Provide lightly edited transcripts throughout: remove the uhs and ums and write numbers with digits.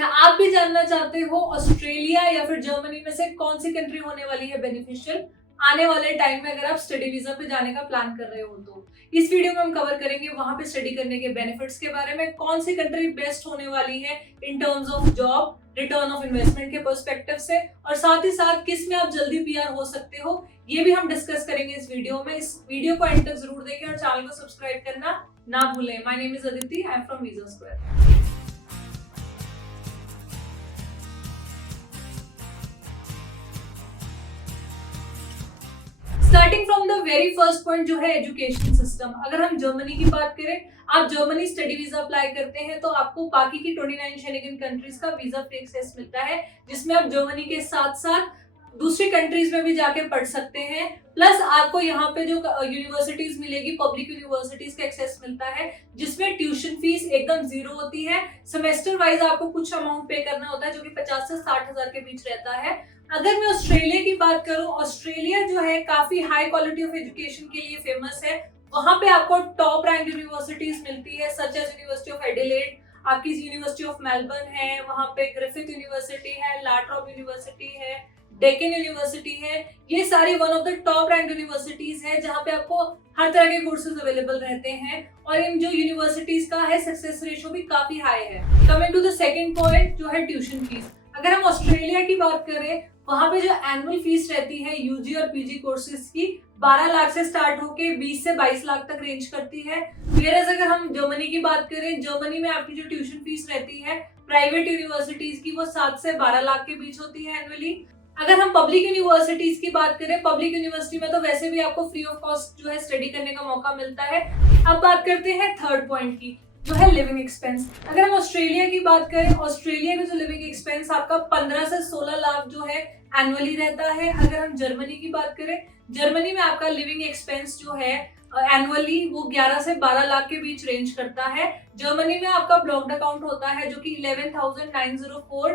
क्या आप भी जानना चाहते हो ऑस्ट्रेलिया या फिर जर्मनी में से कौन सी कंट्री होने वाली है बेनिफिशियल आने वाले टाइम में, अगर आप स्टडी वीजा पे जाने का प्लान कर रहे हो? तो इस वीडियो में हम कवर करेंगे वहां पे स्टडी करने के बेनिफिट्स के बारे में, कौन सी कंट्री बेस्ट होने वाली है in terms of job, return of investment के पर्सपेक्टिव से, और साथ ही साथ किस में आप जल्दी पीआर हो सकते हो, ये भी हम डिस्कस करेंगे इस वीडियो में। इस वीडियो को एंड तक जरूर देखें और चैनल को सब्सक्राइब करना ना भूलें। My name is Aditi, I am from visa square. Starting from the very first point जो है एजुकेशन सिस्टम। अगर हम जर्मनी की बात करें, आप जर्मनी स्टडी वीजा अप्लाई करते हैं तो आपको बाकी की 29 शेंगन कंट्रीज का वीजा फ्री एक्सेस मिलता है, जिसमें आप जर्मनी के साथ साथ दूसरी कंट्रीज में भी जाके पढ़ सकते हैं। प्लस आपको यहाँ पे जो यूनिवर्सिटीज मिलेगी, पब्लिक यूनिवर्सिटीज का एक्सेस मिलता है, जिसमें ट्यूशन फीस एकदम जीरो होती है। सेमेस्टर वाइज आपको कुछ अमाउंट पे करना होता है जो कि 50 से 60 हजार के बीच रहता है। अगर मैं ऑस्ट्रेलिया की बात करूं, ऑस्ट्रेलिया जो है काफी हाई क्वालिटी ऑफ एजुकेशन के लिए फेमस है। वहां पे आपको टॉप रैंक यूनिवर्सिटीज मिलती है, such as University of Adelaide, आपकी यूनिवर्सिटी ऑफ मेलबर्न है, वहां पे ग्रिफिथ यूनिवर्सिटी है, लाट्रॉप यूनिवर्सिटी है, डेक्कन यूनिवर्सिटी है। ये सारी one of the top rank universities है जहां पे आपको हर तरह के कोर्सेज अवेलेबल रहते हैं, और इन जो यूनिवर्सिटीज का है सक्सेस रेशियो भी काफी हाई है। Coming to the second point जो है ट्यूशन फीस। अगर हम ऑस्ट्रेलिया की बात करें, वहां पे जो एनुअल फीस रहती है यूजी और पीजी कोर्सेज की 12 लाख से स्टार्ट होके 20 से 22 लाख तक रेंज करती है। वेयरएज अगर हम जर्मनी की बात करें, जर्मनी में आपकी जो ट्यूशन फीस रहती है प्राइवेट यूनिवर्सिटीज की, वो 7 से 12 लाख के बीच होती है एनुअली। अगर हम पब्लिक यूनिवर्सिटीज की बात करें, पब्लिक यूनिवर्सिटी में तो वैसे भी आपको फ्री ऑफ कॉस्ट जो है स्टडी करने का मौका मिलता है। अब बात करते हैं थर्ड पॉइंट की, जो है लिविंग एक्सपेंस। अगर हम ऑस्ट्रेलिया की बात करें, ऑस्ट्रेलिया में जो लिविंग एक्सपेंस आपका 15 से 16 लाख जो है एनुअली रहता है। अगर हम जर्मनी की बात करें, जर्मनी में आपका लिविंग एक्सपेंस जो है एनुअली वो 11 से 12 लाख के बीच रेंज करता है। जर्मनी में आपका ब्लॉक्ड अकाउंट होता है जो कि 11,904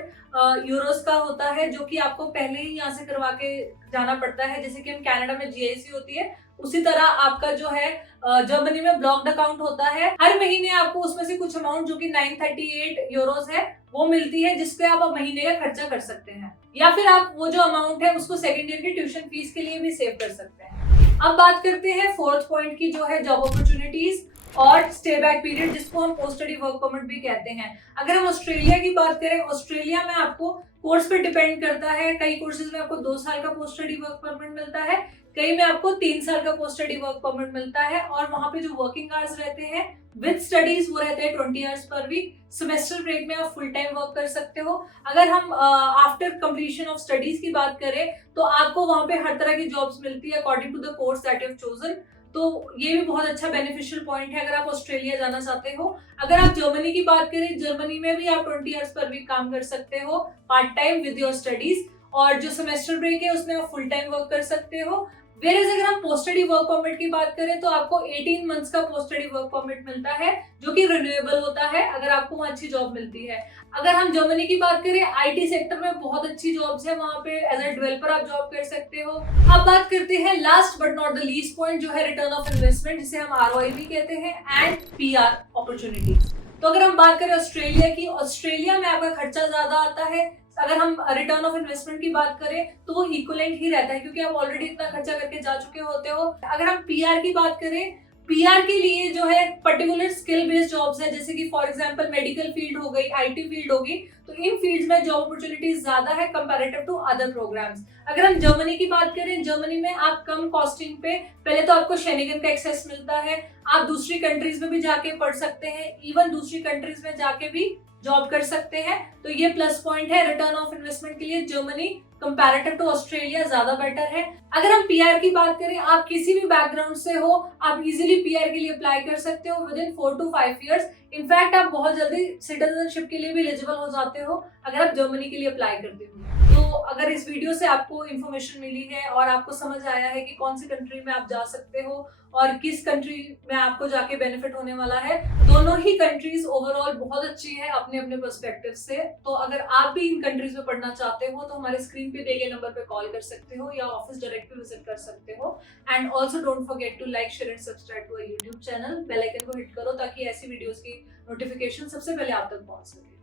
यूरोस का होता है, जो कि आपको पहले ही यहाँ से करवा के जाना पड़ता है। जैसे कि हम कनाडा में जीआईसी होती है, उसी तरह आपका जो है जर्मनी में ब्लॉक्ड अकाउंट होता है। हर महीने आपको उसमें से कुछ अमाउंट जो कि 938 यूरोस है वो मिलती है, जिसपे आप महीने का खर्चा कर सकते हैं, या फिर आप वो जो अमाउंट है उसको सेकेंड ईयर की ट्यूशन फीस के लिए भी सेव कर सकते हैं। अब बात करते हैं फोर्थ पॉइंट की, जो है जॉब अपॉर्चुनिटीज और स्टे बैक पीरियड, जिसको हम पोस्ट स्टडी वर्क परमिट भी कहते हैं। अगर हम ऑस्ट्रेलिया की बात करें, ऑस्ट्रेलिया में आपको कोर्स पे डिपेंड करता है। कई कोर्सेज में आपको 2 साल का पोस्ट स्टडी वर्क परमिट मिलता है, कई में आपको 3 साल का पोस्ट स्टडी वर्क परमिट मिलता है, और वहां पे जो वर्किंग आवर्स रहते हैं विद स्टडीज वो रहते हैं 20 hours per week. Semester break में आप फुल टाइम वर्क कर सकते हो। अगर हम आफ्टर कंप्लीशन ऑफ स्टडीज की बात करें, तो आपको वहां पे हर तरह की जॉब्स मिलती है according to the course that you have chosen. तो ये भी बहुत अच्छा बेनिफिशियल पॉइंट है अगर आप ऑस्ट्रेलिया जाना चाहते हो। अगर आप जर्मनी की बात करें, जर्मनी में भी आप 20 आवर्स पर वीक काम कर सकते हो part time with your studies, और जो सेमेस्टर ब्रेक है उसमें आप फुल टाइम वर्क कर सकते हो। वेयरएज अगर हम पोस्ट स्टडी वर्क परमिट की बात करें, तो आपको 18 मंथ्स का पोस्ट स्टडी वर्क परमिट मिलता है, जो कि रिन्यूएबल होता है अगर आपको वहाँ अच्छी जॉब मिलती है। अगर हम जर्मनी की बात करें, आईटी सेक्टर में बहुत अच्छी जॉब्स है, वहाँ पे एज ए डेवलपर आप जॉब कर सकते हो। अब बात करते हैं last but not the least point, जो है रिटर्न ऑफ इन्वेस्टमेंट, जिसे हम आरओआई भी कहते हैं, एंड पीआर अपॉर्चुनिटीज। तो अगर हम बात करें ऑस्ट्रेलिया की, ऑस्ट्रेलिया में आपका खर्चा ज्यादा आता है। अगर हम रिटर्न ऑफ इन्वेस्टमेंट की बात करें तो वो इक्वलेंट ही रहता है, क्योंकि आप ऑलरेडी इतना खर्चा करके जा चुके होते हो। अगर हम पीआर की बात करें, पीआर के लिए जो है पर्टिकुलर स्किल बेस्ड जॉब्स है, जैसे कि फॉर एग्जांपल मेडिकल फील्ड हो गई, आईटी फील्ड होगी, तो इन फील्ड्स में जॉब अपॉर्चुनिटीज ज्यादा है कंपैरेटिव टू अदर प्रोग्राम्स। अगर हम जर्मनी की बात करें, जर्मनी में आप कम कॉस्टिंग पे पहले तो आपको शेंगन का एक्सेस मिलता है, आप दूसरी कंट्रीज में भी जाके पढ़ सकते हैं, इवन दूसरी कंट्रीज में जाके भी जॉब कर सकते हैं। तो ये प्लस पॉइंट है रिटर्न ऑफ इन्वेस्टमेंट के लिए, जर्मनी कंपैरेटिव टू ऑस्ट्रेलिया ज्यादा बेटर है। अगर हम पीआर की बात करें, आप किसी भी बैकग्राउंड से हो, आप इजीली पीआर के लिए अप्लाई कर सकते हो with in 4 to 5 years. In fact आप बहुत जल्दी सिटीजनशिप के लिए भी एलिजिबल हो जाते हो अगर आप जर्मनी के लिए अप्लाई करते हो। तो अगर इस वीडियो से आपको इन्फॉर्मेशन मिली है और आपको समझ आया है कि कौन सी कंट्री में आप जा सकते हो और किस कंट्री में आपको जाके बेनिफिट होने वाला है, दोनों ही कंट्रीज ओवरऑल बहुत अच्छी है अपने अपने पर्सपेक्टिव से। तो अगर आप भी इन कंट्रीज में पढ़ना चाहते हो तो हमारे स्क्रीन पे दिए गए नंबर पे कॉल कर सकते हो या ऑफिस डायरेक्ट भी विजिट कर सकते हो। And also don't forget to like, share and subscribe to our YouTube channel. Bell icon को हिट करो ताकि ऐसी वीडियोस की नोटिफिकेशन सबसे पहले आप तक पहुंच सके।